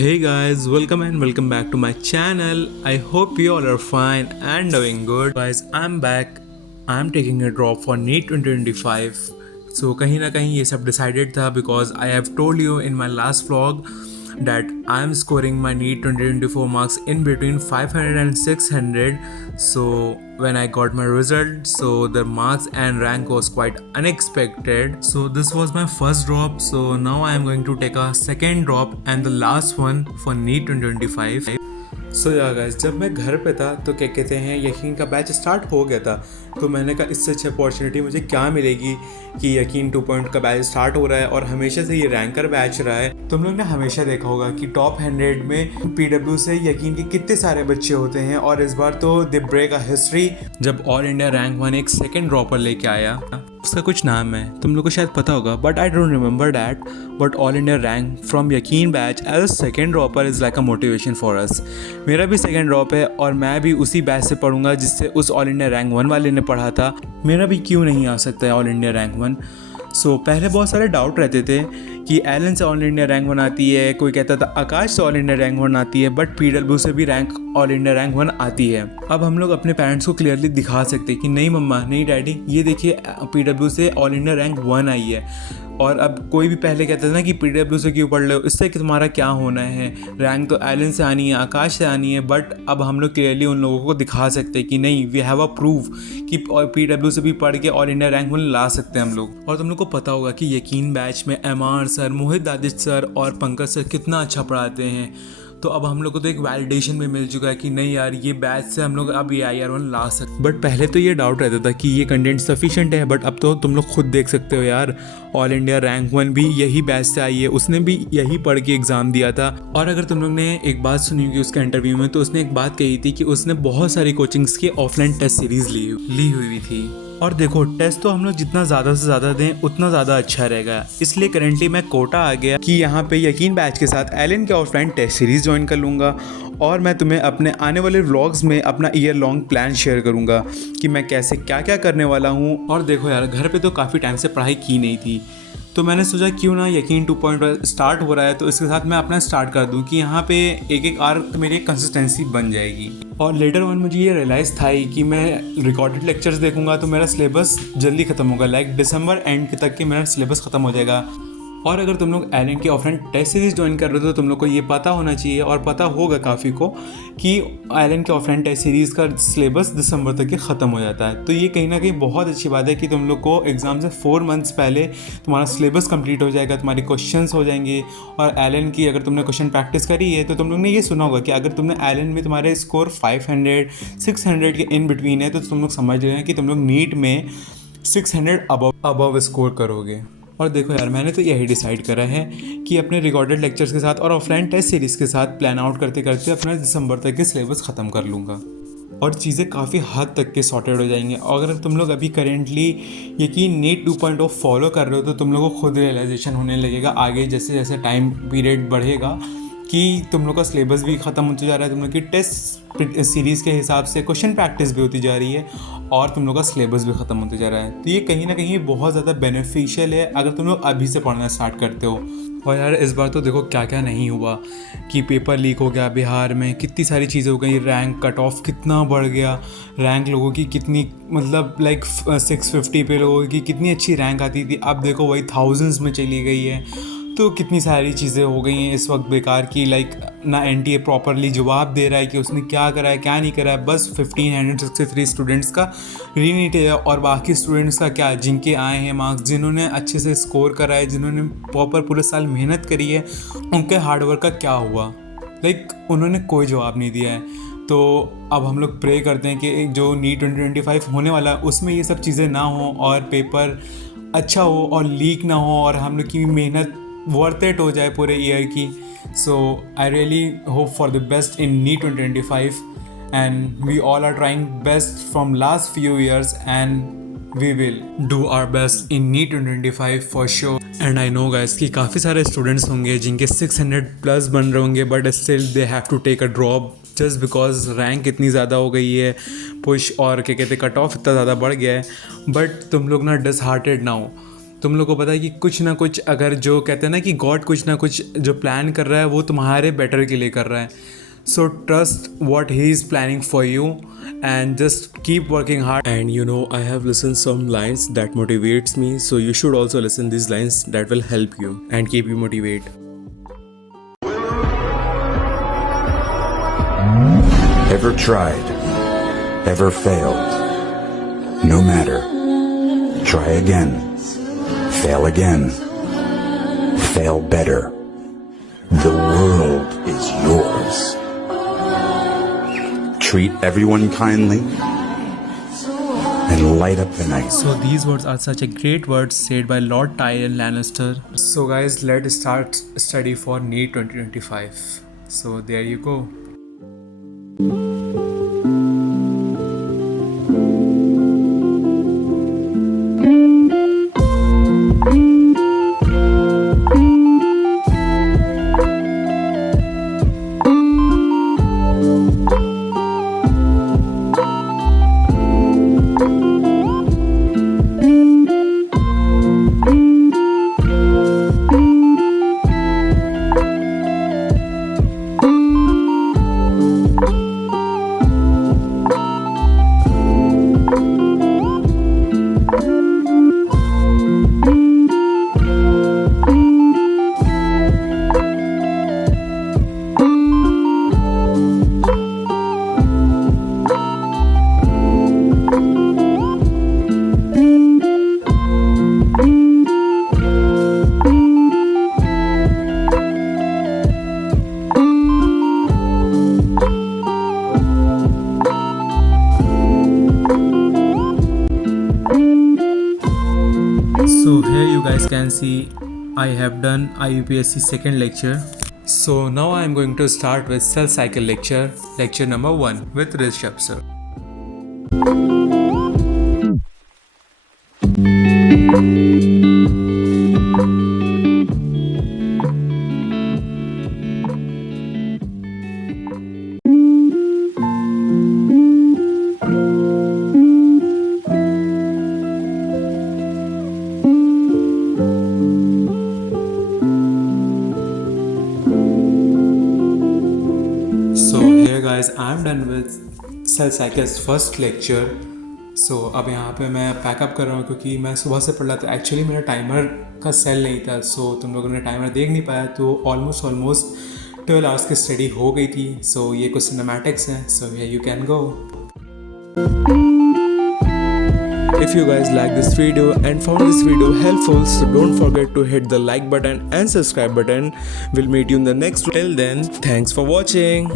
Hey guys, welcome and welcome back to my channel. I hope you all are fine and doing good. Guys, I'm back. I'm taking a drop for NEET 2025. So कहीं ना कहीं ये सब decided था because I have told you in my last vlog that I'm scoring my NEET 2024 marks in between 500 and 600. So when I got my result, so the marks and rank was quite unexpected. So this was my first drop. So now I am going to take a second drop and the last one for NEET 2025. सो या guys, जब मैं घर पे था तो क्या कहते हैं यकीन का बैच स्टार्ट हो गया था। तो मैंने कहा इससे अच्छी अपॉर्चुनिटी मुझे क्या मिलेगी कि यकीन 2 का बैच स्टार्ट हो रहा है और हमेशा से ये रैंकर बैच रहा है। तुम लोग ने हमेशा देखा होगा कि टॉप 100 में पीडब्ल्यू से यकीन के कितने सारे बच्चे होते हैं और इस बार तो दे ब्रेक अ हिस्ट्री जब ऑल इंडिया रैंक 1 एक सेकेंड ड्रॉपर लेके आया। उसका कुछ नाम है, तुम लोग को शायद पता होगा, but I don't remember that. But all India rank from Yakeen batch as a second dropper is like a motivation for us. मेरा भी सेकेंड ड्रॉप है और मैं भी उसी बैच से पढ़ूंगा जिससे उस ऑल इंडिया रैंक 1 वाले ने पढ़ा था। मेरा भी क्यों नहीं आ सकता है ऑल इंडिया रैंक 1। सो पहले बहुत सारे डाउट रहते थे कि एलन से ऑल इंडिया रैंक 1 आती है, कोई कहता था आकाश से ऑल इंडिया रैंक 1 आती है, बट पीडब्ल्यू से भी रैंक ऑल इंडिया रैंक 1 आती है। अब हम लोग अपने पेरेंट्स को क्लियरली दिखा सकते हैं कि नहीं मम्मा, नहीं डैडी, ये देखिए पीडब्ल्यू से ऑल इंडिया रैंक 1 आई है। और अब कोई भी पहले कहता था ना कि पीडब्ल्यू से क्यों पढ़ रहे हो, इससे कि तुम्हारा क्या होना है, रैंक तो एलन से आनी है, आकाश से आनी है। बट अब हम लोग क्लियरली उन लोगों को दिखा सकते हैं कि नहीं, वी हैव अ प्रूफ कि पीडब्ल्यू से भी पढ़ के ऑल इंडिया रैंक 1 ला सकते हैं हम लोग। और तुम लोग को पता होगा कि यकीन बैच में एमआर सर, मोहित दादिश सर और पंकज सर कितना अच्छा पढ़ाते हैं। तो अब हम लोग को तो एक वैलिडेशन भी मिल चुका है कि नहीं यार, ये बैच से हम लोग अब ये IR1 ला सकते। बट पहले तो ये डाउट रहता था कि ये कंटेंट सफिशिएंट है, बट अब तो तुम लोग खुद देख सकते हो यार, ऑल इंडिया रैंक 1 भी यही बैच से आई है, उसने भी यही पढ़ के एग्ज़ाम दिया था। और अगर तुम लोग ने एक बात सुनी होगी उसके इंटरव्यू में, तो उसने एक बात कही थी कि उसने बहुत सारी कोचिंग्स की ऑफलाइन टेस्ट सीरीज़ ली हुई थी। और देखो, टेस्ट तो हम लोग जितना ज़्यादा से ज़्यादा दें उतना ज़्यादा अच्छा रहेगा। इसलिए करेंटली मैं कोटा आ गया कि यहाँ पे यकीन बैच के साथ एलन के ऑफलाइन टेस्ट सीरीज़ ज्वाइन कर लूँगा और मैं तुम्हें अपने आने वाले व्लॉग्स में अपना ईयर लॉन्ग प्लान शेयर करूँगा कि मैं कैसे क्या क्या करने वाला हूँ। और देखो यार, घर पे तो काफ़ी टाइम से पढ़ाई की नहीं थी, तो मैंने सोचा क्यों ना यकीन 2 स्टार्ट हो रहा है तो इसके साथ मैं अपना स्टार्ट कर दूं कि यहाँ पे एक आर मेरी कंसिस्टेंसी बन जाएगी। और लेटर ऑन मुझे ये रियलाइज़ था ही कि मैं रिकॉर्डेड लेक्चर्स देखूंगा तो मेरा सिलेबस जल्दी ख़त्म होगा, लाइक दिसंबर एंड तक के मेरा सिलेबस ख़त्म हो जाएगा। और अगर तुम लोग एलन की ऑफलाइन टेस्ट सीरीज़ ज्वाइन कर रहे हो तो तुम लोग को ये पता होना चाहिए और पता होगा काफ़ी को कि एलन के ऑफलाइन टेस्ट सीरीज़ का सिलेबस दिसंबर तक के ख़त्म हो जाता है। तो ये कहीं ना कहीं बहुत अच्छी बात है कि तुम लोग को एग्ज़ाम से 4 मंथ्स पहले तुम्हारा सिलेबस कंप्लीट हो जाएगा, तुम्हारे क्वेश्चंस हो जाएंगे। और एलन की अगर तुमने क्वेश्चन प्रैक्टिस करी है तो तुम लोग ने ये सुना होगा कि अगर तुमने एलन में तुम्हारे स्कोर 500 600 के इन बिटवीन है तो तुम लोग समझ रहे हैं कि तुम लोग नीट में 600 अबव स्कोर करोगे। और देखो यार, मैंने तो यही डिसाइड करा है कि अपने रिकॉर्डेड लेक्चर्स के साथ और ऑफलाइन टेस्ट सीरीज़ के साथ प्लान आउट करते करते अपना दिसंबर तक के सिलेबस ख़त्म कर लूँगा और चीज़ें काफ़ी हद तक के सॉर्टेड हो जाएंगे। और अगर तुम लोग अभी करेंटली यकीन NEET 2.0 फॉलो कर रहे हो तो तुम लोगों को खुद रियलाइजेशन होने लगेगा आगे जैसे जैसे टाइम पीरियड बढ़ेगा कि तुम लोग का सिलेबस भी ख़त्म होते जा रहा है, तुम लोग की टेस्ट सीरीज़ के हिसाब से क्वेश्चन प्रैक्टिस भी होती जा रही है और तुम लोग का सिलेबस भी ख़त्म होते जा रहा है। तो ये कहीं ना कहीं बहुत ज़्यादा बेनिफिशियल है अगर तुम लोग अभी से पढ़ना स्टार्ट करते हो। और यार इस बार तो देखो क्या क्या नहीं हुआ कि पेपर लीक हो गया बिहार में, कितनी सारी चीज़ें हो गई, रैंक कट ऑफ कितना बढ़ गया, रैंक लोगों की कितनी मतलब लाइक 650 पे लोगों की कितनी अच्छी रैंक आती थी, अब देखो वही थाउजेंड्स में चली गई है। तो कितनी सारी चीज़ें हो गई हैं इस वक्त बेकार की, लाइक ना NTA प्रॉपरली जवाब दे रहा है कि उसने क्या करा है क्या नहीं करा है। बस 1563 स्टूडेंट्स का रीनीट है और बाकी स्टूडेंट्स का क्या, जिनके आए हैं मार्क्स, जिन्होंने अच्छे से स्कोर करा है, जिन्होंने प्रॉपर पूरे साल मेहनत करी है, उनके हार्डवर्क का क्या हुआ, लाइक उन्होंने कोई जवाब नहीं दिया है। तो अब हम लोग प्रे करते हैं कि जो NEET 2025 होने वाला उसमें ये सब चीज़ें ना हो और पेपर अच्छा हो और लीक ना हो और हम लोग की मेहनत वर्थ इट हो जाए पूरे ईयर की। So I really hope for the best in NEET 2025 and we all are trying best from last few years and we will do our best in NEET 2025 for sure. And I know guys कि काफ़ी सारे students होंगे जिनके 600 plus बन रहे होंगे but still they have to take a drop just because rank इतनी ज़्यादा हो गई है, पुश और क्या कहते कट ऑफ इतना ज़्यादा बढ़ गया है। बट तुम लोग ना डिसहार्टेड ना हो, तुम लोग को पता है कि कुछ ना कुछ, अगर जो कहते हैं ना कि गॉड कुछ ना कुछ जो प्लान कर रहा है वो तुम्हारे बेटर के लिए कर रहा है. So trust what he is planning for you and just keep working hard. And you know, I have listened some lines that motivates me, so you should also listen these lines that will help you and keep you motivated. Ever tried, ever failed? No matter. Try again. Fail again. Fail better. The world is yours. Treat everyone kindly and light up the night. So these words are such a great words said by Lord Tywin Lannister. So guys, let's start study for NEET 2025. So there you go. So here you guys can see I have done IUPSC second lecture. So now I am going to start with cell cycle lecture number 1 with Rishabh sir. So here guys, I am done with cell cycles first lecture. So अब यहाँ पे मैं pack up कर रहा हूँ क्योंकि मैं सुबह से पढ़ रहा था. एक्चुअली मेरा टाइमर का सेल नहीं था, सो तुम लोगों ने टाइमर देख नहीं पाया, तो ऑलमोस्ट 12 आवर्स की स्टडी हो गई थी. सो ये कुछ सिनेमैटिक्स हैं, so here you can go. If you guys like this video and found this video helpful, so don't forget to hit the like button and subscribe button. We'll meet you in the next. Till then, thanks for watching.